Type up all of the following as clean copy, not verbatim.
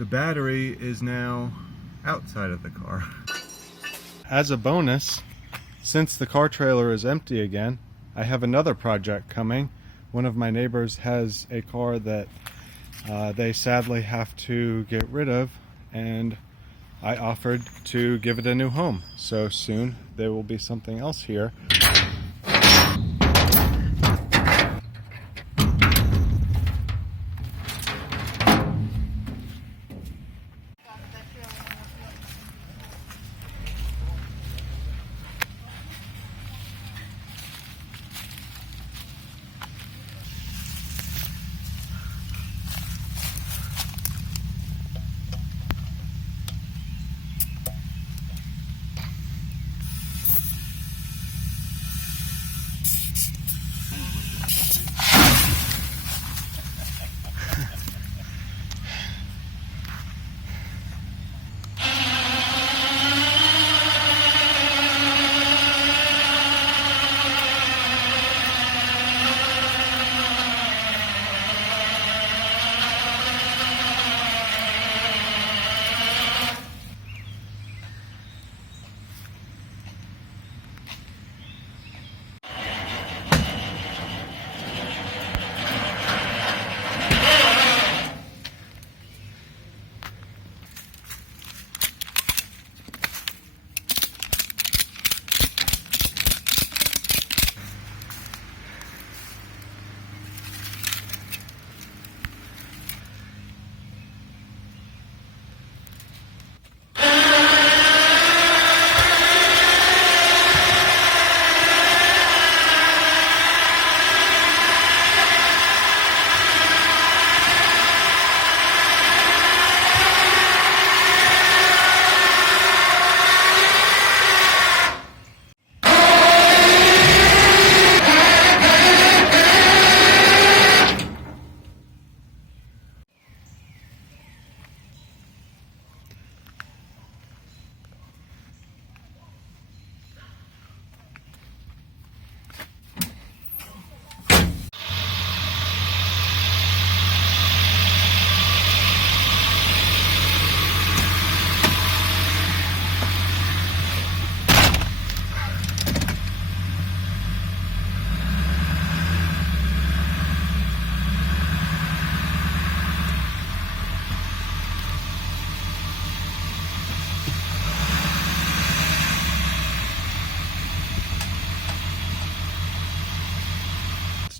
The battery is now outside of the car. As a bonus, since the car trailer is empty again, I have another project coming. One of my neighbors has a car that they sadly have to get rid of, and I offered to give it a new home. So soon there will be something else here.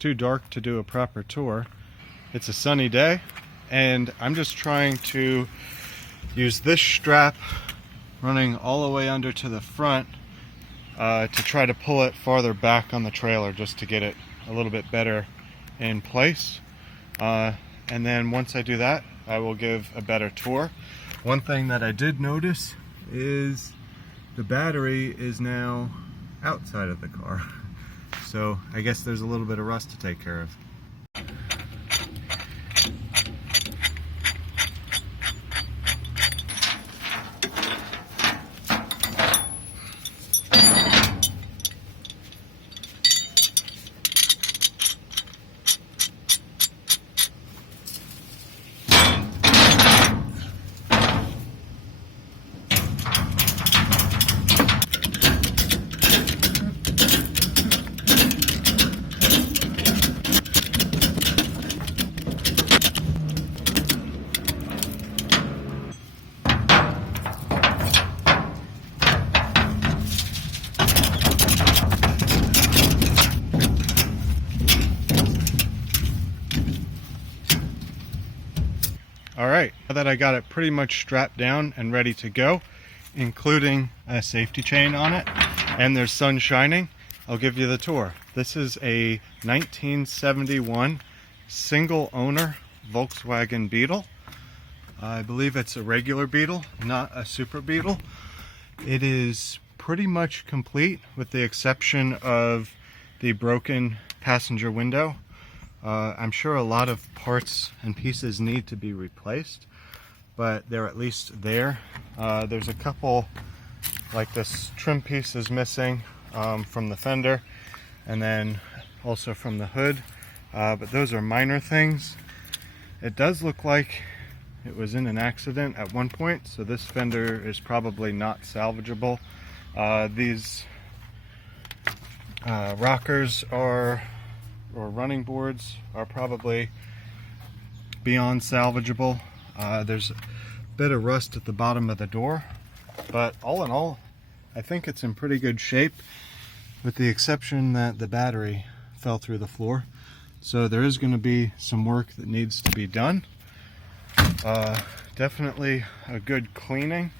Too dark to do a proper tour. It's a sunny day, and I'm just trying to use this strap running all the way under to the front to try to pull it farther back on the trailer, just to get it a little bit better in place. And then once I do that, I will give a better tour. One thing that I did notice is the battery is now outside of the car. So I guess there's a little bit of rust to take care of. Alright, now that I got it pretty much strapped down and ready to go, including a safety chain on it, and there's sun shining, I'll give you the tour. This is a 1971 single owner Volkswagen Beetle. I believe it's a regular Beetle, not a Super Beetle. It is pretty much complete with the exception of the broken passenger window. I'm sure a lot of parts and pieces need to be replaced, but they're at least there. There's a couple, like this trim piece is missing from the fender, and then also from the hood, but those are minor things. It does look like It was in an accident at one point, so this fender is probably not salvageable. These rockers or running boards are probably beyond salvageable. There's a bit of rust at the bottom of the door, but all in all, I think it's in pretty good shape, with the exception that the battery fell through the floor. So there is going to be some work that needs to be done. Definitely a good cleaning.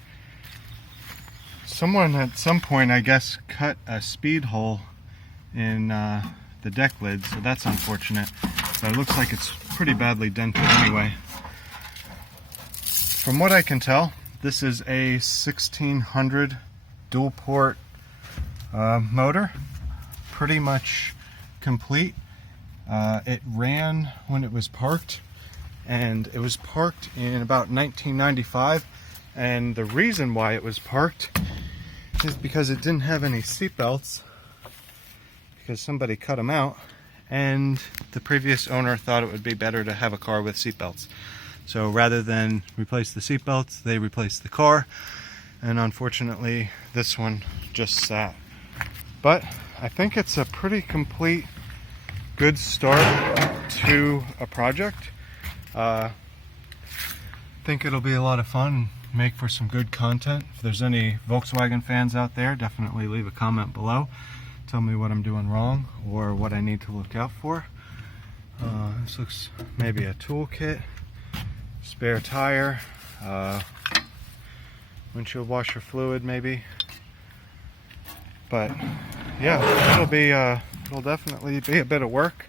Someone at some point, I guess, cut a speed hole in the deck lid, so that's unfortunate. But it looks like it's pretty badly dented anyway. From what I can tell, this is a 1600 dual port motor, pretty much complete. It ran when it was parked, and it was parked in about 1995, and the reason why it was parked is because it didn't have any seat belts, because somebody cut them out, and the previous owner thought it would be better to have a car with seat belts. So rather than replace the seat belts, they replaced the car, and unfortunately this one just sat. But I think it's a pretty complete, good start to a project. I think it'll be a lot of fun, make for some good content. If there's any Volkswagen fans out there, definitely leave a comment below. Tell me what I'm doing wrong or what I need to look out for. This looks maybe a toolkit, spare tire, windshield washer fluid maybe. But yeah, it'll definitely be a bit of work,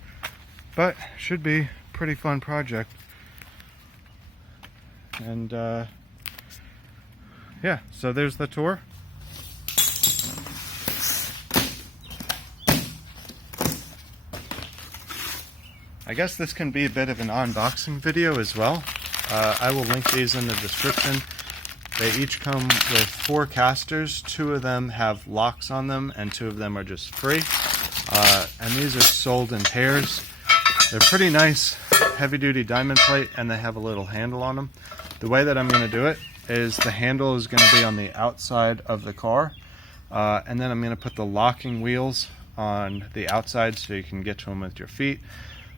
but should be a pretty fun project. And yeah, so there's the tour. I guess this can be a bit of an unboxing video as well. I will link these in the description. They each come with 4 casters. 2 of them have locks on them, and 2 of them are just free. And these are sold in pairs. They're pretty nice, heavy-duty diamond plate, and they have a little handle on them. The way that I'm going to do it is the handle is going to be on the outside of the car, and then I'm going to put the locking wheels on the outside so you can get to them with your feet.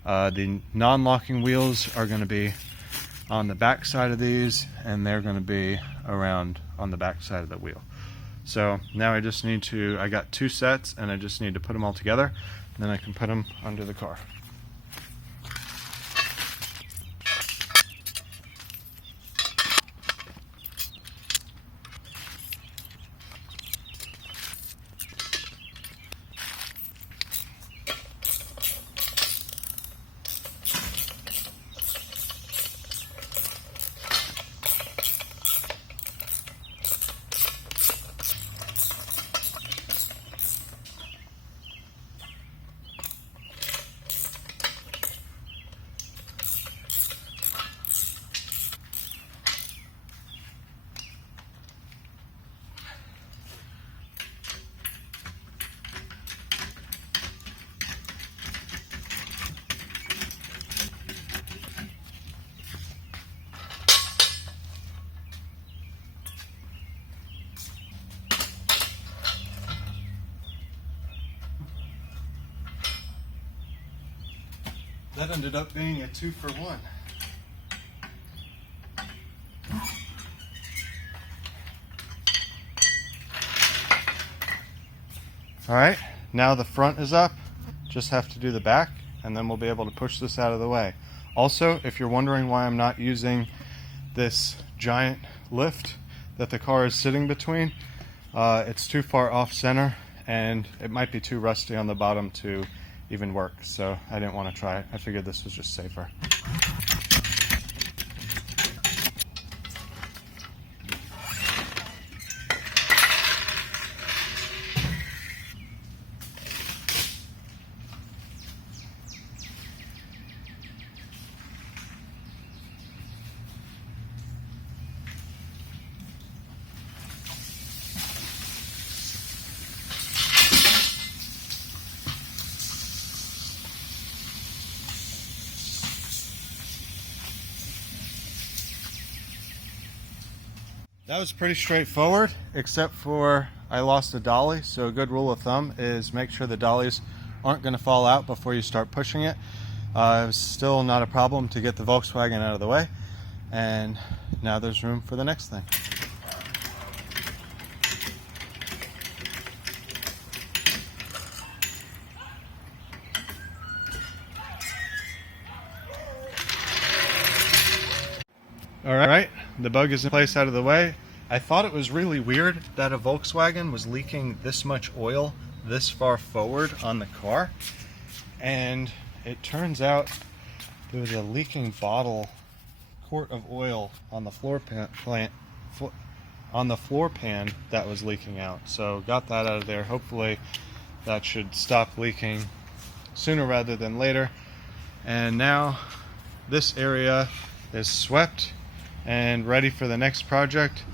The non-locking wheels are going to be on the back side of these, and they're going to be around on the back side of the wheel. So now I just need to, I got 2 sets, and I just need to put them all together, and then I can put them under the car. That ended up being a 2-for-1. Alright, now the front is up. Just have to do the back, and then we'll be able to push this out of the way. Also, if you're wondering why I'm not using this giant lift that the car is sitting between, it's too far off center, and it might be too rusty on the bottom to even work, so I didn't want to try it. I figured this was just safer. That was pretty straightforward, except for I lost a dolly. So a good rule of thumb is make sure the dollies aren't going to fall out before you start pushing it. It was still not a problem to get the Volkswagen out of the way, and now there's room for the next thing. All right, the bug is in place, out of the way. I thought it was really weird that a Volkswagen was leaking this much oil this far forward on the car, and it turns out there was a leaking quart of oil on the floor pan that was leaking out. So got that out of there. Hopefully that should stop leaking sooner rather than later. And now this area is swept and ready for the next project,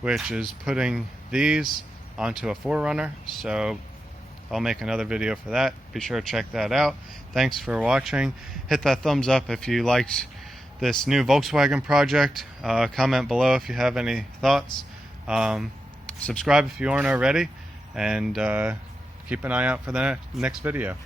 which is putting these onto a 4Runner. So I'll make another video for that. Be sure to check that out. Thanks for watching. Hit that thumbs up if you liked this new Volkswagen project. Comment below if you have any thoughts. Subscribe if you aren't already, and keep an eye out for the next video.